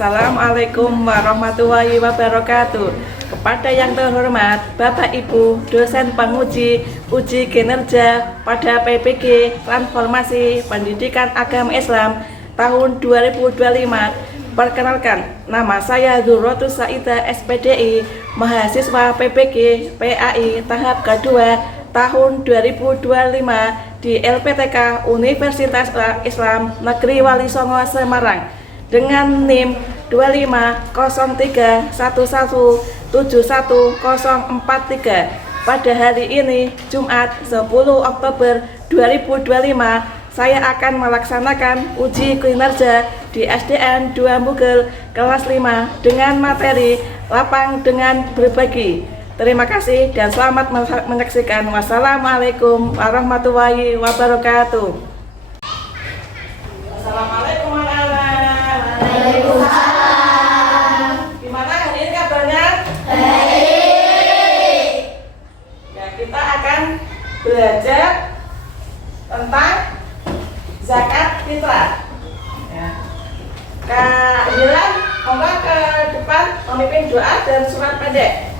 Assalamualaikum warahmatullahi wabarakatuh. Kepada yang terhormat Bapak Ibu dosen penguji uji kinerja pada PPG Transformasi Pendidikan Agama Islam tahun 2025. Perkenalkan, nama saya Zurrotus Saidah SPDI, mahasiswa PPG PAI tahap kedua tahun 2025 di LPTK Universitas Islam Negeri Wali Songo Semarang dengan NIM 250111710443. Pada hari ini Jumat 10 Oktober 2025 saya akan melaksanakan uji kinerja di SDN 2 Mugel kelas 5 dengan materi lapang dengan berbagi. Terima kasih dan selamat menyaksikan. Wassalamualaikum warahmatullahi wabarakatuh. Assalamualaikum warahmatullahi wabarakatuh. Gimana hari ini kabarnya? Baik. Ya, kita akan belajar tentang zakat fitrah. Ya. Kak Dilan, monggo ke depan memimpin doa dan surat pendek.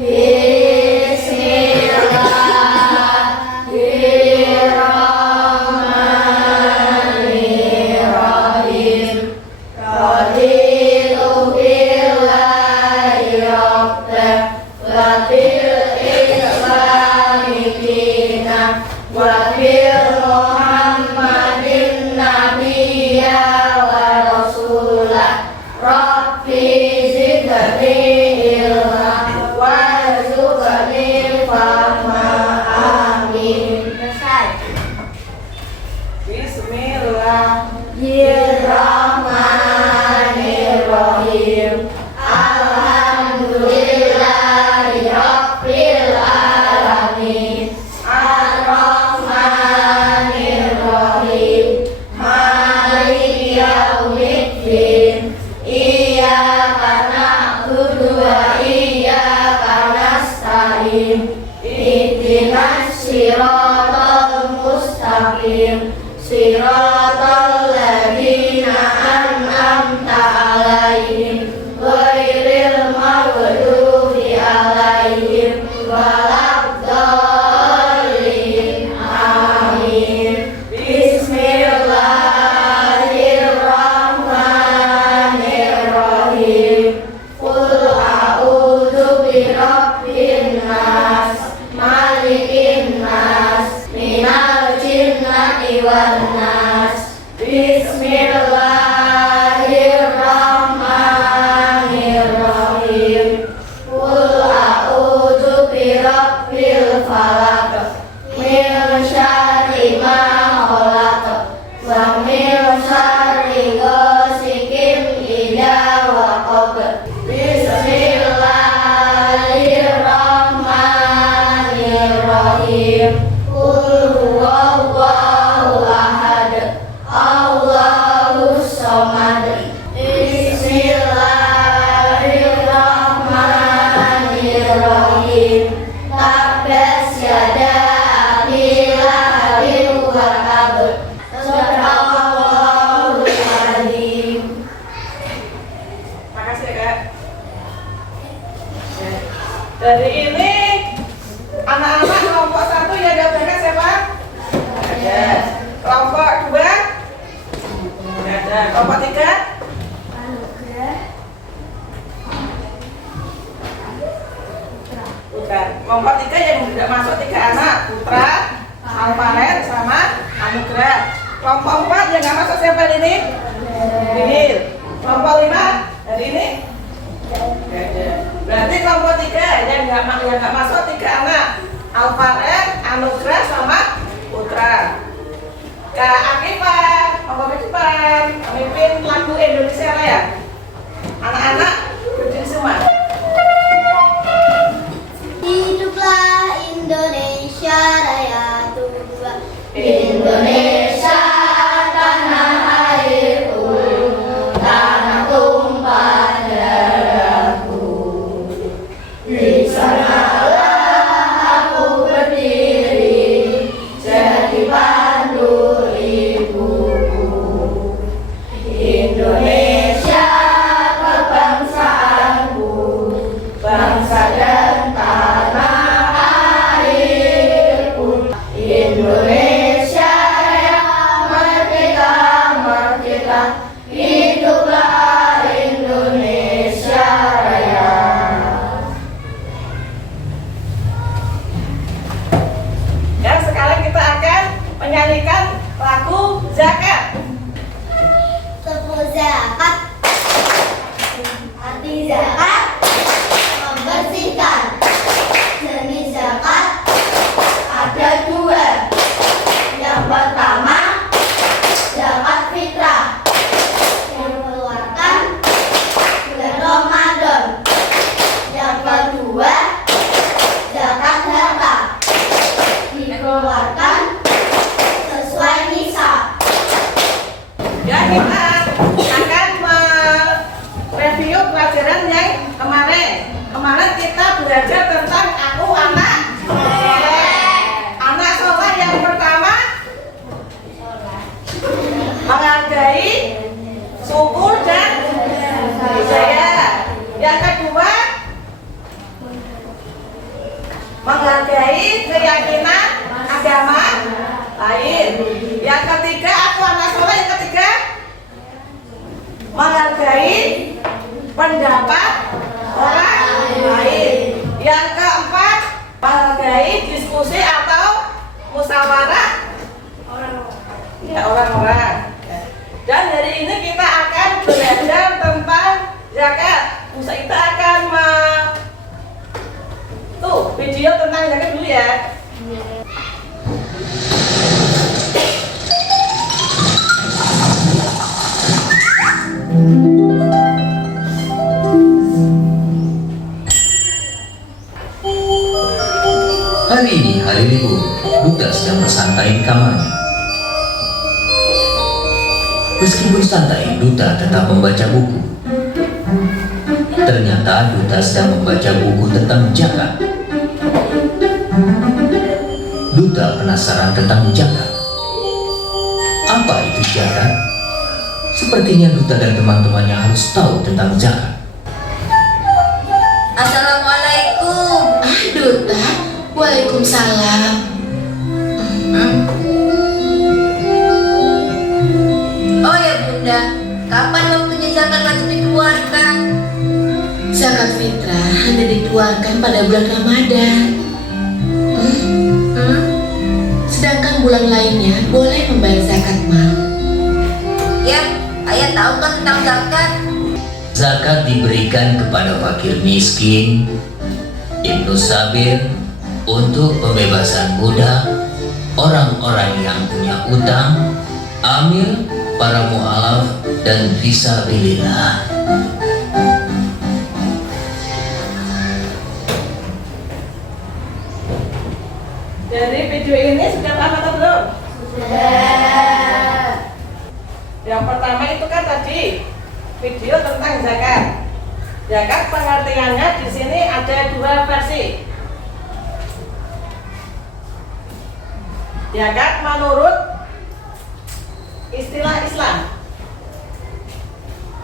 Bismillahirrahmanirrahim. Raditu billahi rabban wa bil islami dinan wa bil Muhammadin nabiyya wa rasulah. Rabbi zidni ilma warzuqni fahma. Amin. Bismillahirrahmanirrahim. Alhamdulillahi rabbil alamin. Ar-Rahmanirrahim. Maliki yaumiddin. Iyyaka na'budu wa iyyaka nasta'in. Ihdinas siratal mustaqim. Siratal ladzina an'amta 'alaihim ghairil maghdubi 'alaihim waladdallin. Amin. Bismillahirrahmanirrahim. Qul a'udzu birabbin nas, malikin nas, minal jinnati wan nas. Bismillahirrahmanirrahim. Qul a'udzu birabbil falaq, min syarri ma khalaq, wa min syarri ghasiqin idza waqab. Bismillahirrahmanirrahim. Qul huwallahu ahad, Allahus samad. Bismillahirrahmanirrahim. Tabbas yada abi lahabin wa tab. Sadaqallahul azim. Makasih ya, Kak. Ya. Dari ini anak-anak kelompok 1 yang udah berangkat siapa? Ada. Kelompok 2? Ada. Kelompok 3? Bukan. Kelompok 3 yang tidak masuk 3 anak, Putra, Alfaret sama Anugrah. Kelompok 4 yang nggak masuk siapa hari ini? Nihil. Kelompok 5 hari ini? Nggak ada. Berarti kelompok 3 yang nggak masuk 3 anak, Alfaret, Anugrah sama Putra. Kak Akifah, monggo ke depan memimpin lagu Indonesia Raya. Anak-anak berdiri semua. Hiduplah Indonesia Raya tua. Indonesia tanah airku, tanah tumpah darahku. Di sanalah aku berdiri, jadi pendapat orang lain. Yang keempat, menghargai diskusi atau musyawarah orang-orang. Dan hari ini kita akan belajar tentang zakat. Musa kita akan tuh video tentang zakat dulu ya. Hari ini hari libur, Duta sedang bersantai di kamarnya. Meskipun santai, Duta tetap membaca buku. Ternyata Duta sedang membaca buku tentang zakat. Duta penasaran tentang zakat. Apa itu zakat? Sepertinya Duta dan teman-temannya harus tahu tentang zakat. Assalamualaikum. Duta, waalaikumsalam. Oh ya Bunda, kapan waktunya zakat wajib dikeluarkan? Zakat fitrah hanya dikeluarkan pada bulan Ramadan. Sedangkan bulan lainnya boleh membayar zakat mal. Ya, ayah tahu kan tentang zakat? Zakat diberikan kepada fakir miskin, Ibnu Sabir, untuk pembebasan budak, orang-orang yang punya utang, amil, para mu'alaf, dan fisabilillah. Jadi video ini sudah paham atau belum? Sudah. Yang pertama itu kan tadi video tentang zakat. Zakat pengertiannya di sini ada dua versi. Zakat menurut istilah Islam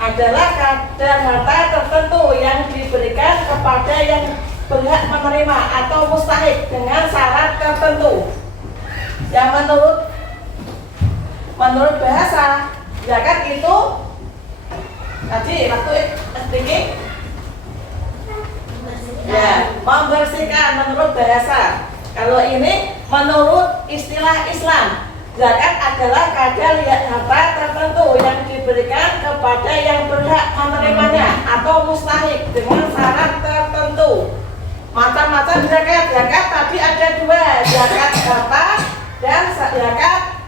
adalah kadar harta tertentu yang diberikan kepada yang berhak menerima atau mustahik dengan syarat tertentu. Yang menurut bahasa, zakat itu tadi waktu sedikit ya, membersihkan menurut bahasa. Kalau ini menurut istilah Islam, zakat adalah kadar harta tertentu yang diberikan kepada yang berhak menerimanya atau mustahik dengan syarat tertentu. Macam-macam zakat. Zakat tadi ada dua, zakat harta dan zakat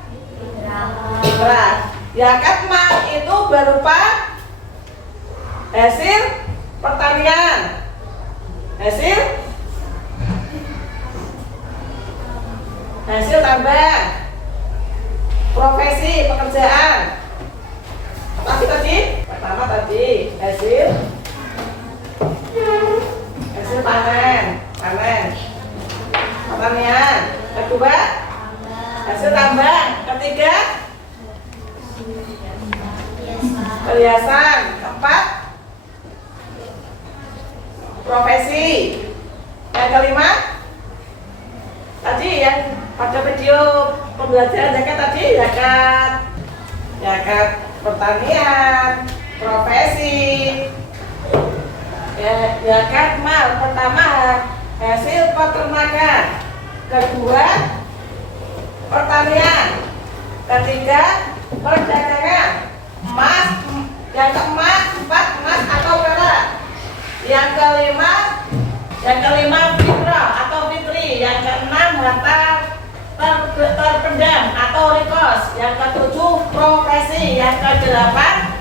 fitrah. Zakat mal itu berupa hasil pertanian, hasil tambang, profesi pekerjaan. Apa tadi? Pertama tadi hasil panen, pertanian. Kedua hasil tambang. Ketiga perhiasan. Keempat profesi. Yang kelima tadi yang pada video pembelajaran zakat tadi, zakat pertanian, profesi, zakat mal. Pertama hasil peternakan, kedua pertanian, ketiga perdagangan, emas, yang keempat emas atau perak, yang kelima fitrah atau fitri, yang keenam harta terpendam atau rikos, yang ketujuh profesi, yang kedelapan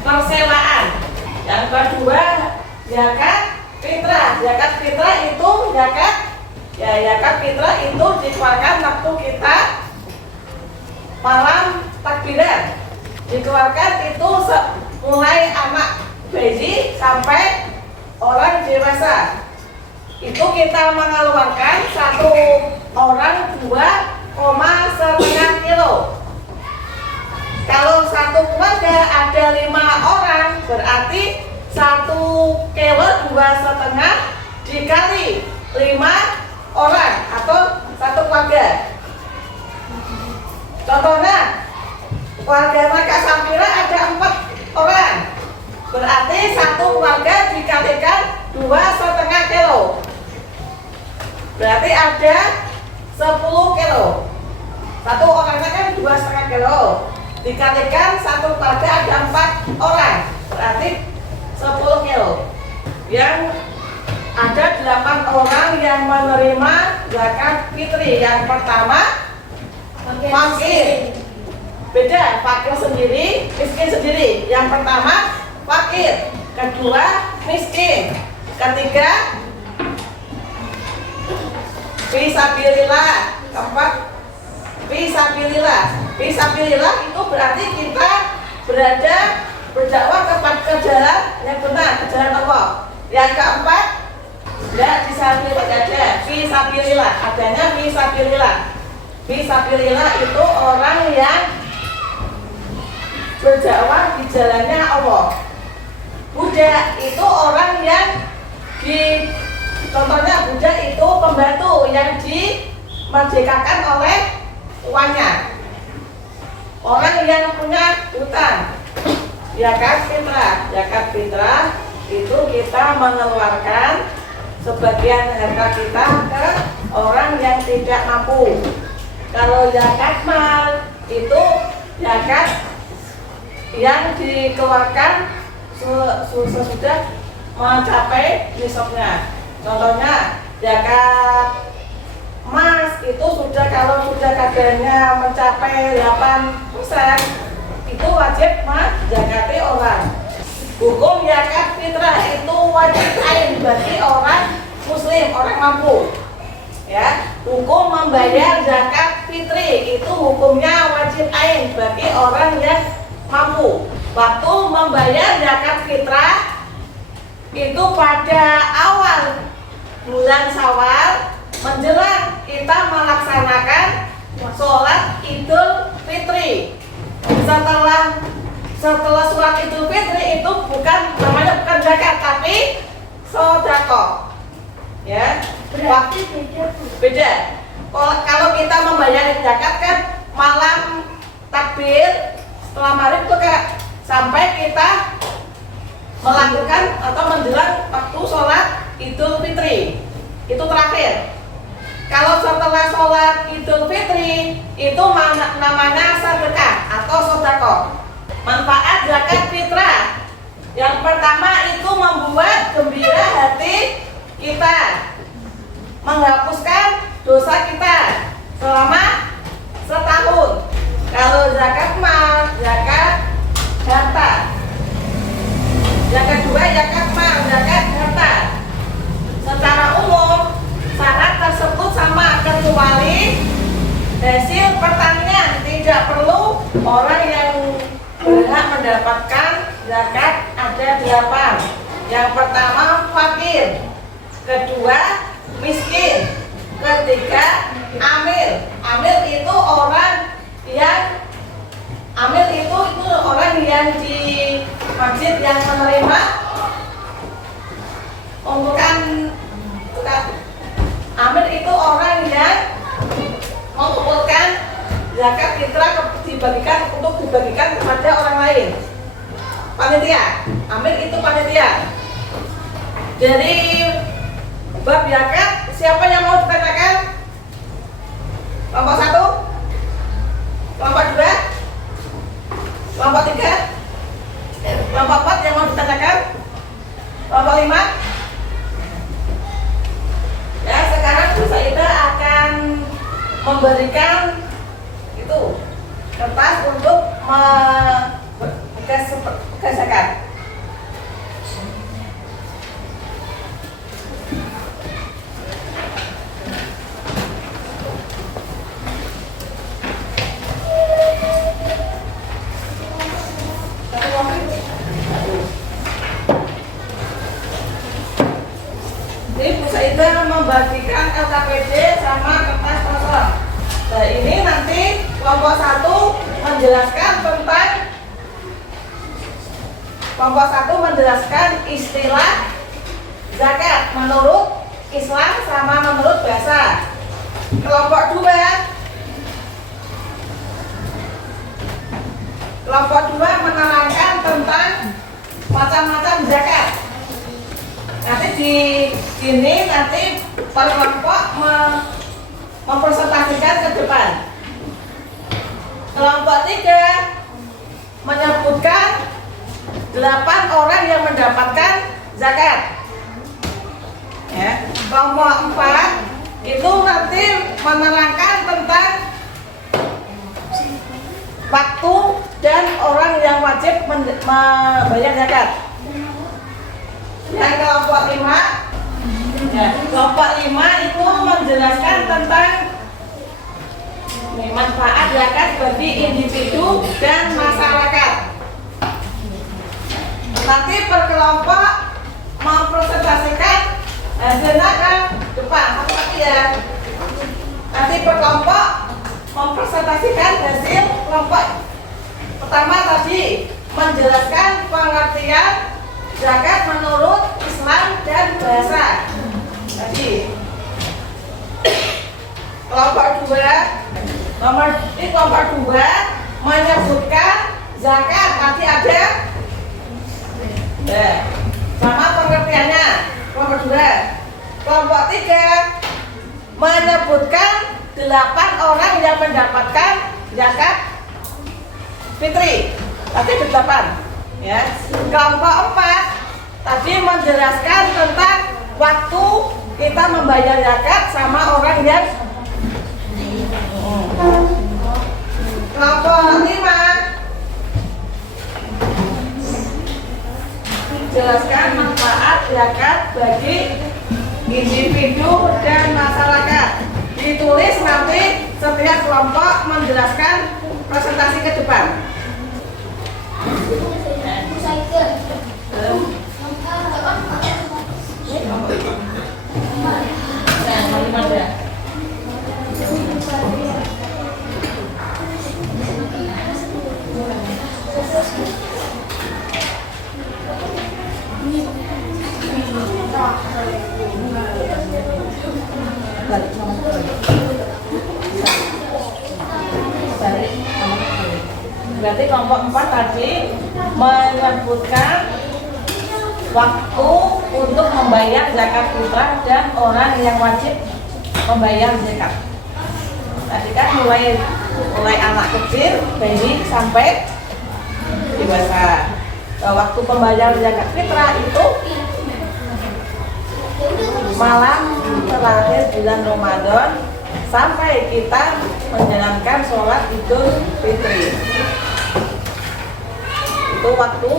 persewaan, yang kedua zakat fitrah. Zakat fitrah itu zakat fitrah itu dikeluarkan waktu kita malam takbiran, dikeluarkan itu mulai anak bayi sampai orang dewasa. Itu kita mengeluarkan satu orang 2,5 kilo. Kalau satu keluarga ada 5 orang, berarti 1 kilo 2,5 dikali 5 orang atau satu keluarga. Contohnya keluarga Maka Sampira ada 4 orang, berarti 1 2,5 kilo. Berarti ada 10 kilo. Satu orangnya kan 2,5 kilo. Dikalikan 1 keluarga ada 4 orang. Berarti 10 kilo. Yang ada 8 orang yang menerima zakat fitri. Yang pertama fakir. Beda, fakir sendiri, miskin sendiri. Yang pertama fakir, kedua miskin, ketiga fisabilillah, keempat fisabilillah. Fisabilillah itu berarti kita berdakwah ke jalan yang benar, ke jalan Allah. Yang keempat tidak disabilillah saja, fisabilillah, adanya fisabilillah. Fisabilillah itu orang yang berdakwah di jalannya Allah. Budak itu orang yang contohnya budak itu pembantu yang dimerdekakan oleh tuannya. Orang yang punya hutang, zakat fitrah itu kita mengeluarkan sebagian harta kita ke orang yang tidak mampu. Kalau zakat mal itu zakat yang dikeluarkan sesudah mencapai nisabnya. Contohnya zakat emas itu kalau sudah kadarnya mencapai 8%, itu wajib zakati orang. Hukum zakat fitrah itu wajib ain bagi orang muslim, orang mampu. Ya, hukum membayar zakat fitri itu hukumnya wajib ain bagi orang yang mampu. Waktu membayar zakat fitrah itu pada awal bulan Syawal menjelang kita melaksanakan sholat Idul Fitri. Setelah sholat Idul Fitri itu bukan zakat tapi sedekah. Ya, Berarti beda. Kalau kita membayar zakat kan malam takbir setelah maghrib itu sampai kita melakukan atau menjelang waktu sholat Idul Fitri itu terakhir. Kalau setelah sholat Idul Fitri itu namanya sedekah atau sedekah. Manfaat zakat fitrah yang pertama itu membuat gembira hati kita, menghapuskan dosa kita selama setahun. Kalau zakat mal, zakat harta. Yang kedua zakat mal, zakat harta. Secara umum syarat tersebut sama kecuali hasil pertanian. Tidak perlu orang yang berhak mendapatkan zakat ada 8. Yang pertama fakir, kedua miskin, ketiga amil. Amil itu orang yang di masjid yang menerima untukan. Amil itu orang yang mengumpulkan zakat fitrah untuk dibagikan kepada orang lain. Panitia, amil itu panitia. Jadi bab zakat, siapa yang mau ditanyakan? Kelompok 1, kelompok 2, kelompok 3, kelompok 4 yang mau ditanyakan? Kelompok 5. Ya, sekarang Bu Saidah akan memberikan itu kertas untuk bekas zakat. Jadi Bu Saidah membagikan LKPD sama kertas kosong. Nah, ini nanti kelompok 1 menjelaskan istilah zakat menurut Islam sama menurut bahasa. Kelompok 2 menerangkan tentang macam-macam zakat. Nanti di sini nanti per kelompok mempresentasikan ke depan. Kelompok 3 menyebutkan 8 orang yang mendapatkan zakat. Ya. Kelompok 4 itu nanti menerangkan tentang waktu dan orang yang wajib membayar zakat. Yang kelompok 5, ya, kelompok 5 itu menjelaskan tentang manfaat zakat bagi individu dan masyarakat. Nanti per kelompok mempresentasikan hasilnya ke depan, satu-satu ya. Nanti per kelompok mempresentasikan hasil kelompok pertama tadi menjelaskan pengertian zakat menurut Islam dan bahasa. Tadi kelompok 2 kelompok 2 menyebutkan zakat tadi ada sama pengertiannya. Kelompok 2. Kelompok 3 menyebutkan 8 orang yang mendapatkan zakat fitri. Tadi 8 ya. Kelompok 4 tadi menjelaskan tentang waktu kita membayar zakat sama orang yang kelompok 5 jelaskan manfaat zakat bagi individu dan masyarakat. Ditulis nanti setiap kelompok menjelaskan presentasi ke depan. Berarti kelompok 4 tadi menyebutkan waktu untuk membayar zakat fitrah dan orang yang wajib membayar zakat. Tadi kan mulai anak kecil, bayi sampai dewasa. Waktu pembayaran zakat fitrah itu malam terakhir bulan Ramadan sampai kita menjalankan sholat Idul Fitri. Itu waktu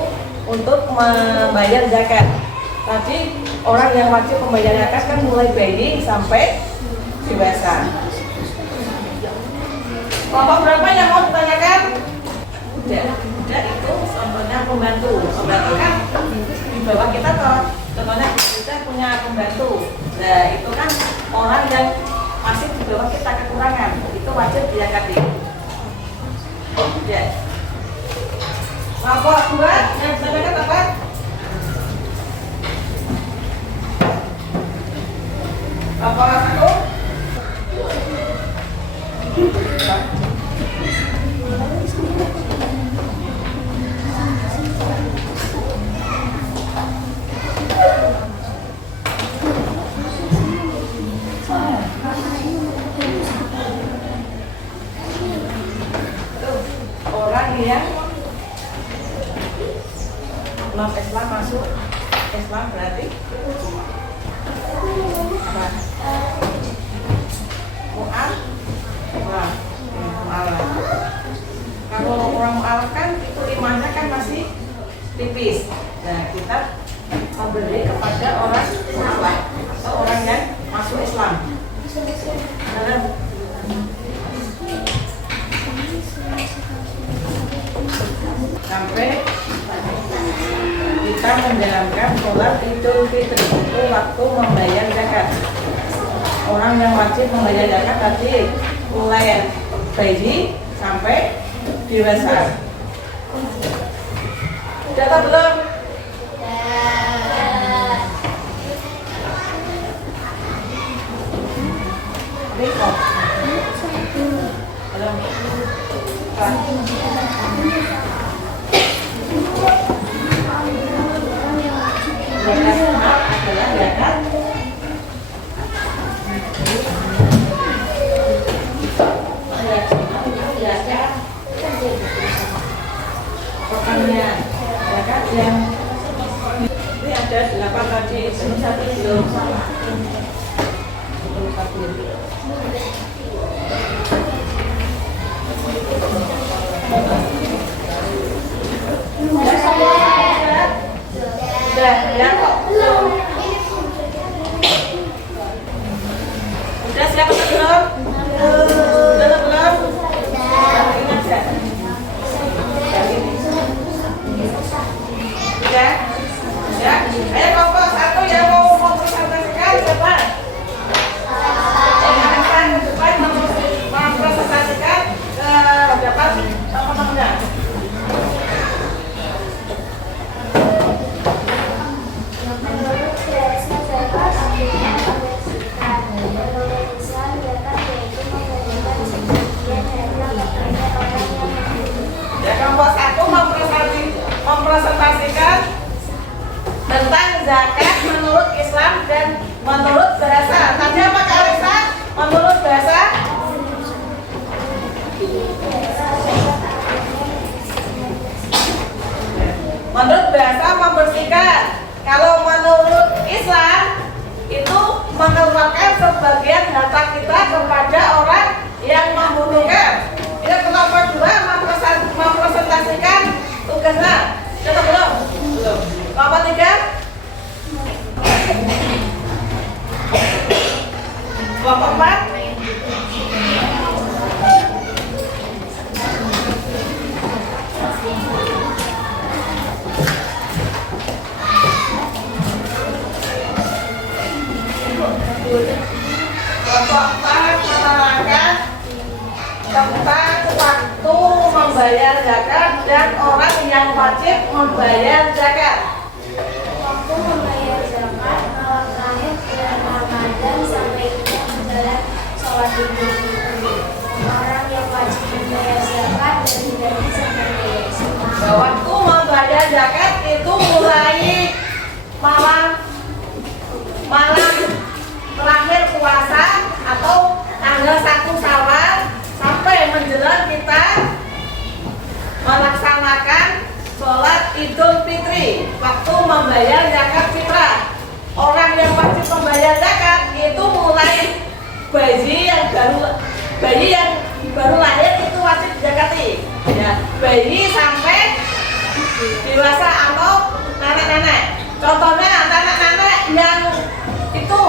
untuk membayar zakat. Tadi orang yang wajib membayar zakat kan mulai bayi sampai dewasa. Kelompok berapa yang mau ditanyakan? Udah itu contohnya pembantu. Pembantu kan di bawah kita toh. Contohnya kita punya pembantu. Nah itu kan orang yang masih di bawah kita kekurangan. Itu wajib dizakati. Ya. Kelompok 2 yang ditanyakan apa? Kelompok 1. Orang yang non Islam masuk Islam berarti apa? Mu'alaf. Kalau orang mu'alaf kan itu imannya kan masih tipis. Nah kita memberi kepada orang mu'alaf atau orang yang masuk Islam. Sampai kita menjalankan sholat Idul Fitri itu waktu membayar zakat. Orang yang wajib membayar zakat tadi mulai bayi sampai dewasa. Sudah atau belum? Belum. adalah zakat pertanian. Zakat yang ini ada 8 tadi, ini satu belum sama. Sudah, ya kok. Sudah siap atau belum? Belum? Ini aja. Sudah? Ya. Ayo kelompok satu yang mau mempresentasikan siapa? Yang akan ke depan mempresentasikan ke hadapan teman-temannya. Ya, kelompok satu mempresentasikan tentang zakat menurut Islam dan menurut bahasa. Tadi apa Kak Alisa? Menurut bahasa? Menurut bahasa membersihkan. Kalau menurut Islam itu mengeluarkan sebagian harta kita kepada orang yang membutuhkan. Ini kelompok dua mempresentasikan tugasnya. Sudah belum? Belum. Kelompok tiga? Kelompok empat? Kelompok empat menerangkan tentang waktu membayar zakat dan orang yang wajib membayar zakat. Waktu membayar zakat malam terakhir bulan Ramadan sampai kita menjalankan sholat Idul Fitri. Orang yang wajib membayar zakat dan tidak bisa membayar zakat. Waktu membayar zakat itu mulai malam terakhir puasa atau tanggal 1 Syawal sampai menjelang kita melaksanakan sholat Idul Fitri. Waktu membayar zakat fitrah, orang yang wajib membayar zakat itu mulai bayi yang baru lahir itu wajib dizakati. Ya, bayi sampai dewasa atau nenek-nenek. Contohnya nenek-nenek yang itu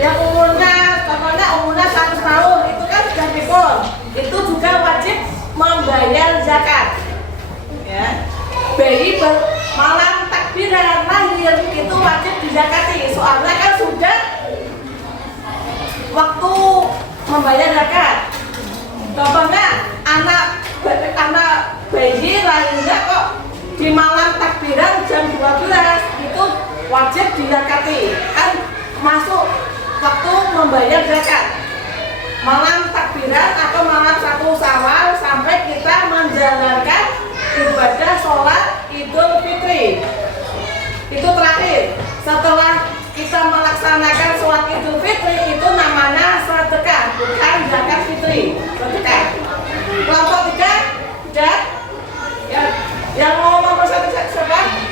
yang umurnya 100 tahun itu kan sudah pikul, itu juga wajib membayar zakat. Ya. Bayi malam takbiran lahir itu wajib dizakati, soalnya kan sudah waktu membayar zakat. Contohnya anak bayi lahirnya kok di malam takbiran jam 12 itu wajib dizakati, kan masuk waktu membayar zakat malam takbiran atau malam 1 Syawal sampai kita menjalankan ibadah sholat Idul Fitri. Itu terakhir. Setelah kita melaksanakan sholat Idul Fitri itu namanya sedekah, bukan zakat fitri, sedekah. Kelompok 3 sudah? Ya, yang mau mempersatukan siapa?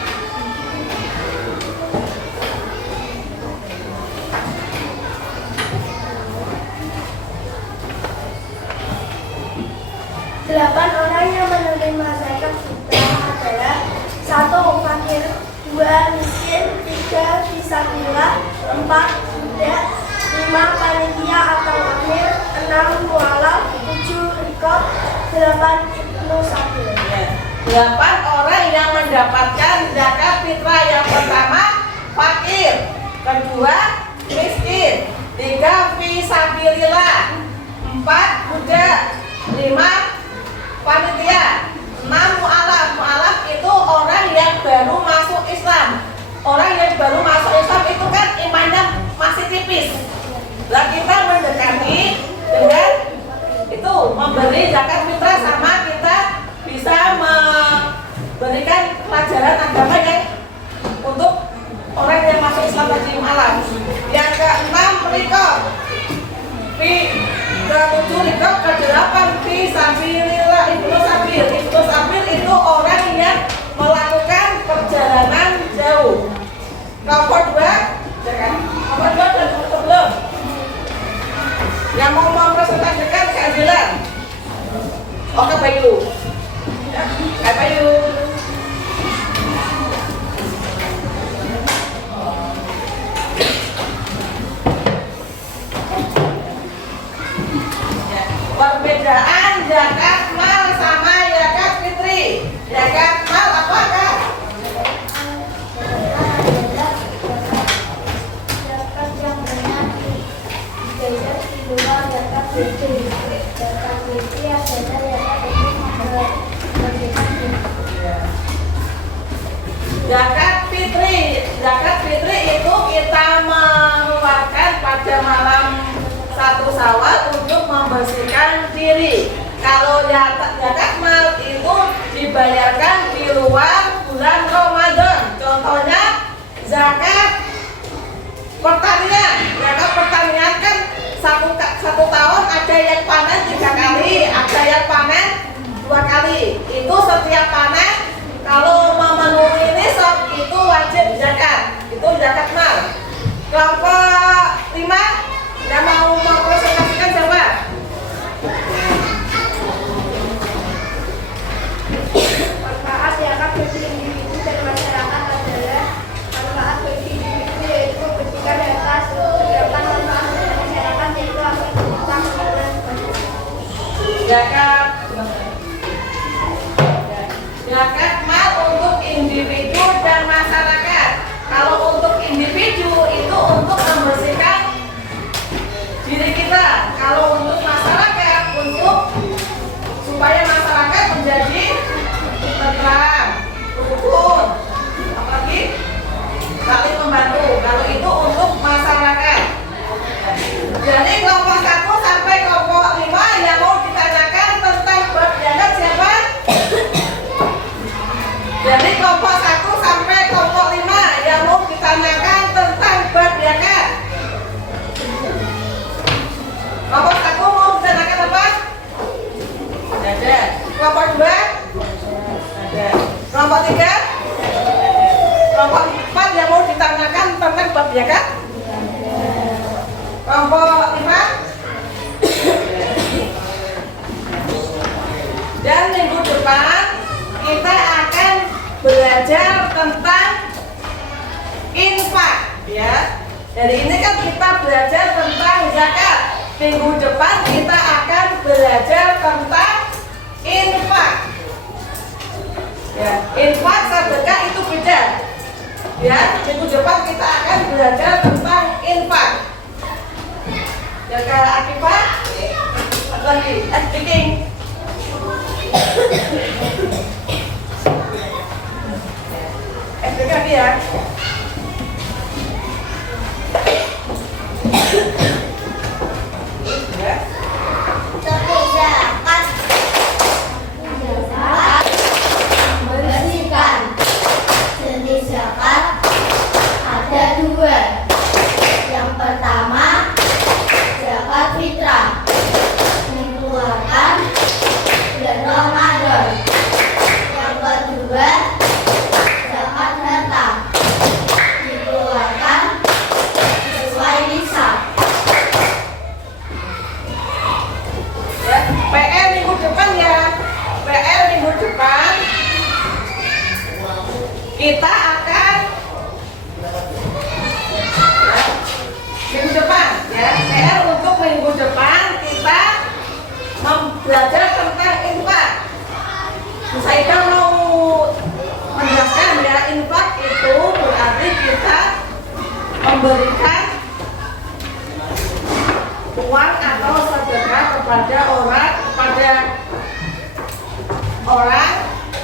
Delapan orang yang menerima zakat fitrah adalah 1 fakir, 2 miskin, 3 fisabilillah, 4 budak, 5 panitia atau amir, 6 mualaf, 7 rikob, 8 ibnu sabil. 8 orang yang mendapatkan zakat fitrah. Yang pertama fakir, kedua miskin, 3 fisabilillah, 4 budak, 5 panitia, 6 mu'alaf. Mu'alaf itu orang yang baru masuk Islam. Orang yang baru masuk Islam itu kan imannya masih tipis. Lah kita mendekati dengan itu memberi zakat fitrah sama kita bisa memberikan pelajaran agama yang Contoh ke-8 fisabilillah, Ibnu Sabil. Ibnu Sabil itu orang yang melakukan perjalanan jauh. Kelompok 2, ya kan? Kelompok 2 dan kelompok belum. Yang mau mempresentasikan keadilan. Oke Bayu. Ya, Kak Bayu. Ya, perbedaan zakat mal sama zakat fitri. Zakat mal apakah? Zakat yang benar beda di luar zakat fitri. Zakat fitri adalah zakat untuk membersihkan. Zakat fitri itu kita mengeluarkan pada malam 1 Syawal untuk membersihkan diri. Kalau zakat mal itu dibayarkan di luar bulan Ramadan. Contohnya zakat pertanian. Zakat pertanian kan satu tahun ada yang panen 3 kali, ada yang panen 2 kali. Itu setiap panen kalau memenuhi nisab itu wajib zakat. Itu zakat mal. Kelompok 5 yang mau mempresentasikan siapa? Manfaat zakat bagi individu dan masyarakat adalah manfaat bagi individu yaitu membersihkan harta, sedangkan manfaat bagi masyarakat yaitu akan berhutang dengan Zakat mal untuk individu dan masyarakat. Kalau untuk individu itu untuk membersihkan diri kita. Kalau untuk masyarakat untuk supaya masyarakat menjadi tentram, rukun, apalagi saling membantu. Kalau itu untuk masyarakat. Jadi kelompok 1 sampai kelompok 5 yang mau ditanyakan tentang bab zakat siapa? Jadi kelompok 1 sampai kelompok 5 yang mau ditanyakan tentang bab zakat. Kelompok 1 mau ditanyakan apa? Ada. Kelompok 2? Ada. Kelompok 3? Kelompok 4 yang mau ditanyakan tentang bab zakat? Kelompok 5? Dan minggu depan kita akan belajar tentang infak, ya. Dari ini kan kita belajar tentang zakat. Minggu depan kita akan belajar tentang infak. Ya, infak sedekah itu beda. Ya, minggu depan kita akan belajar tentang infak. Ya, Kak Akifah, lagi, speaking. SPK ya. zakat. Membersihkan. Jenis zakat ada 2. Yang pertama zakat fitrah, mengeluarkan bulan Ramadan. Yang kedua zakat harta, dikeluarkan sesuai nisab. Ya, PR minggu depan ya. PR minggu depan kita akan minggu depan ya. PR untuk minggu depan kita belajar tentang infak. Saya mau menjelaskan ya, infak itu berarti kita memberikan uang atau sedekah kepada orang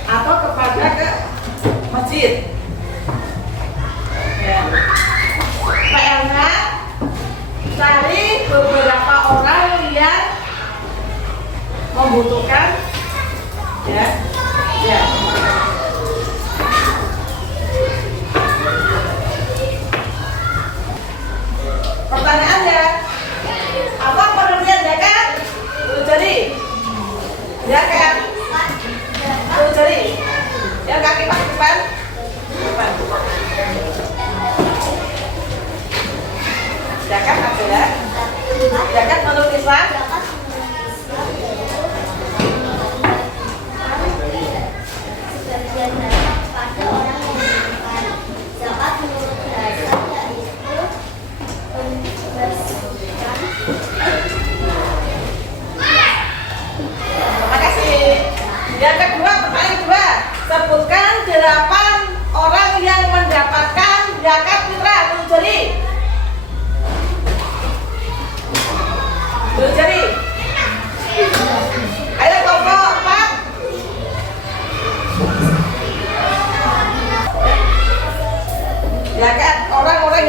atau kepada ke masjid. Ya. PR-nya cari beberapa orang yang membutuhkan, ya. Ya. Pertanyaannya, apa pengertian zakat?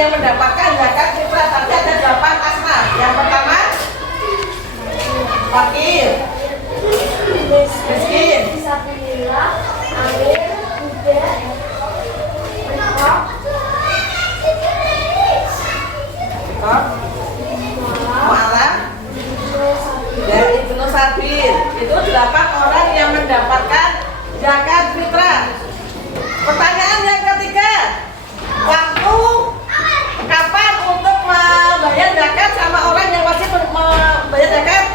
yang mendapatkan zakat fitrah tadi ada 8 asma. Yang pertama fakir, miskin, Fisabilillah, amir, budak, rikab, mu'alaf, dan ibnu sabil. Itu 8 orang yang mendapatkan zakat fitrah. Pertanyaan yang ketiga, waktu kapan untuk membayar zakat sama orang yang wajib membayar zakat?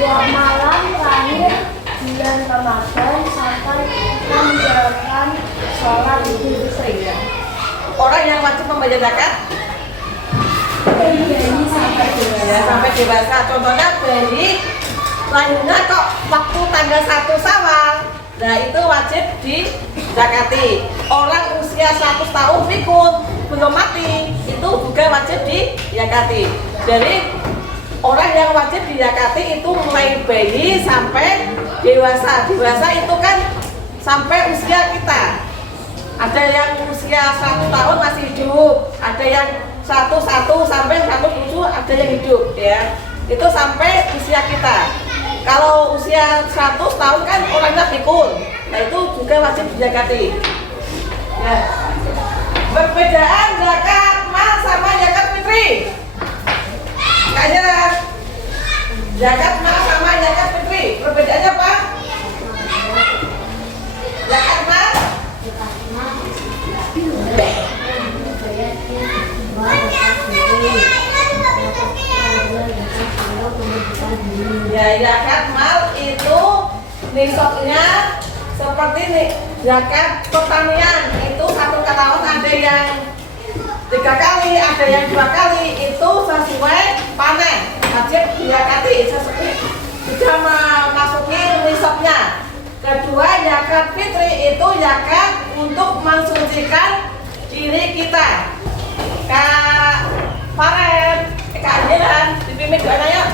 malam terakhir bulan Ramadan sampai kita menjalankan sholat Idul Fitri. Orang yang wajib membayar zakat Bayi sampai ya, sampai dewasa. Contohnya bayi lahirnya kok waktu tanggal 1 Syawal, nah itu wajib dizakati. Orang usia 100 tahun pikun belum mati, itu juga wajib dizakati. Jadi orang yang wajib dizakati itu mulai bayi sampai dewasa. Dewasa itu kan sampai usia kita. Ada yang usia 1 tahun masih hidup, ada yang 1 sampai 1 ada yang hidup ya. Itu sampai usia kita. Kalau usia 100 tahun kan orangnya pikun. Nah itu juga wajib dizakati. Ya. Perbedaan zakat mal sama zakat fitri. Kayaknya zakat mal sama zakat fitri, perbedaannya apa? Zakat mal ya, zakat mal itu nisabnya seperti nih, zakat pertanian itu 1 tahun ada yang 3 kali, ada yang 2 kali, itu sesuai panen wajib dizakati sudah memasuki nisabnya. Kedua, zakat fitri itu zakat untuk mensucikan diri kita. Kak Faren, Kak Jiran, dipimpin doanya yuk.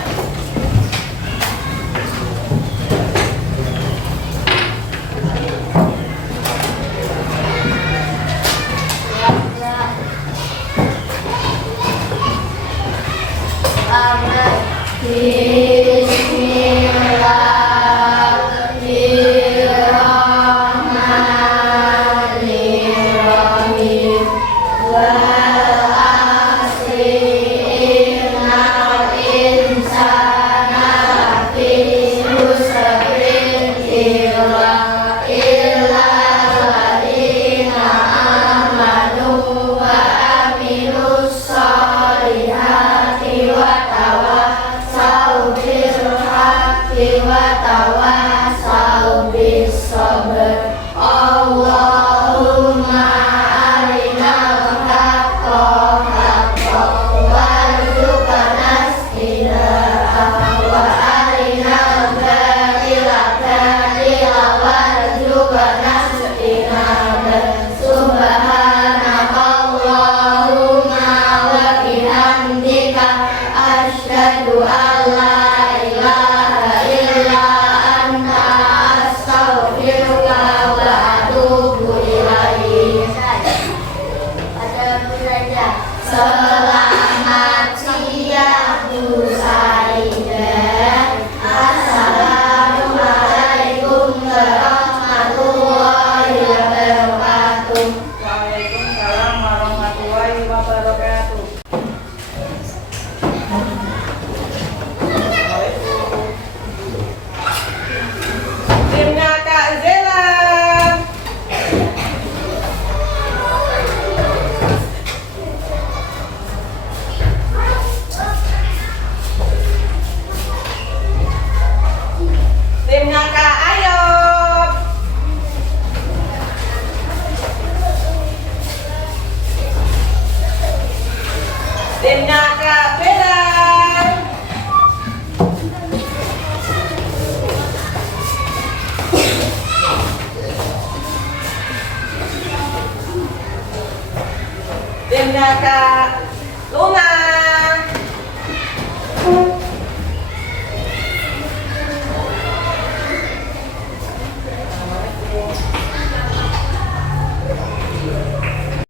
Salam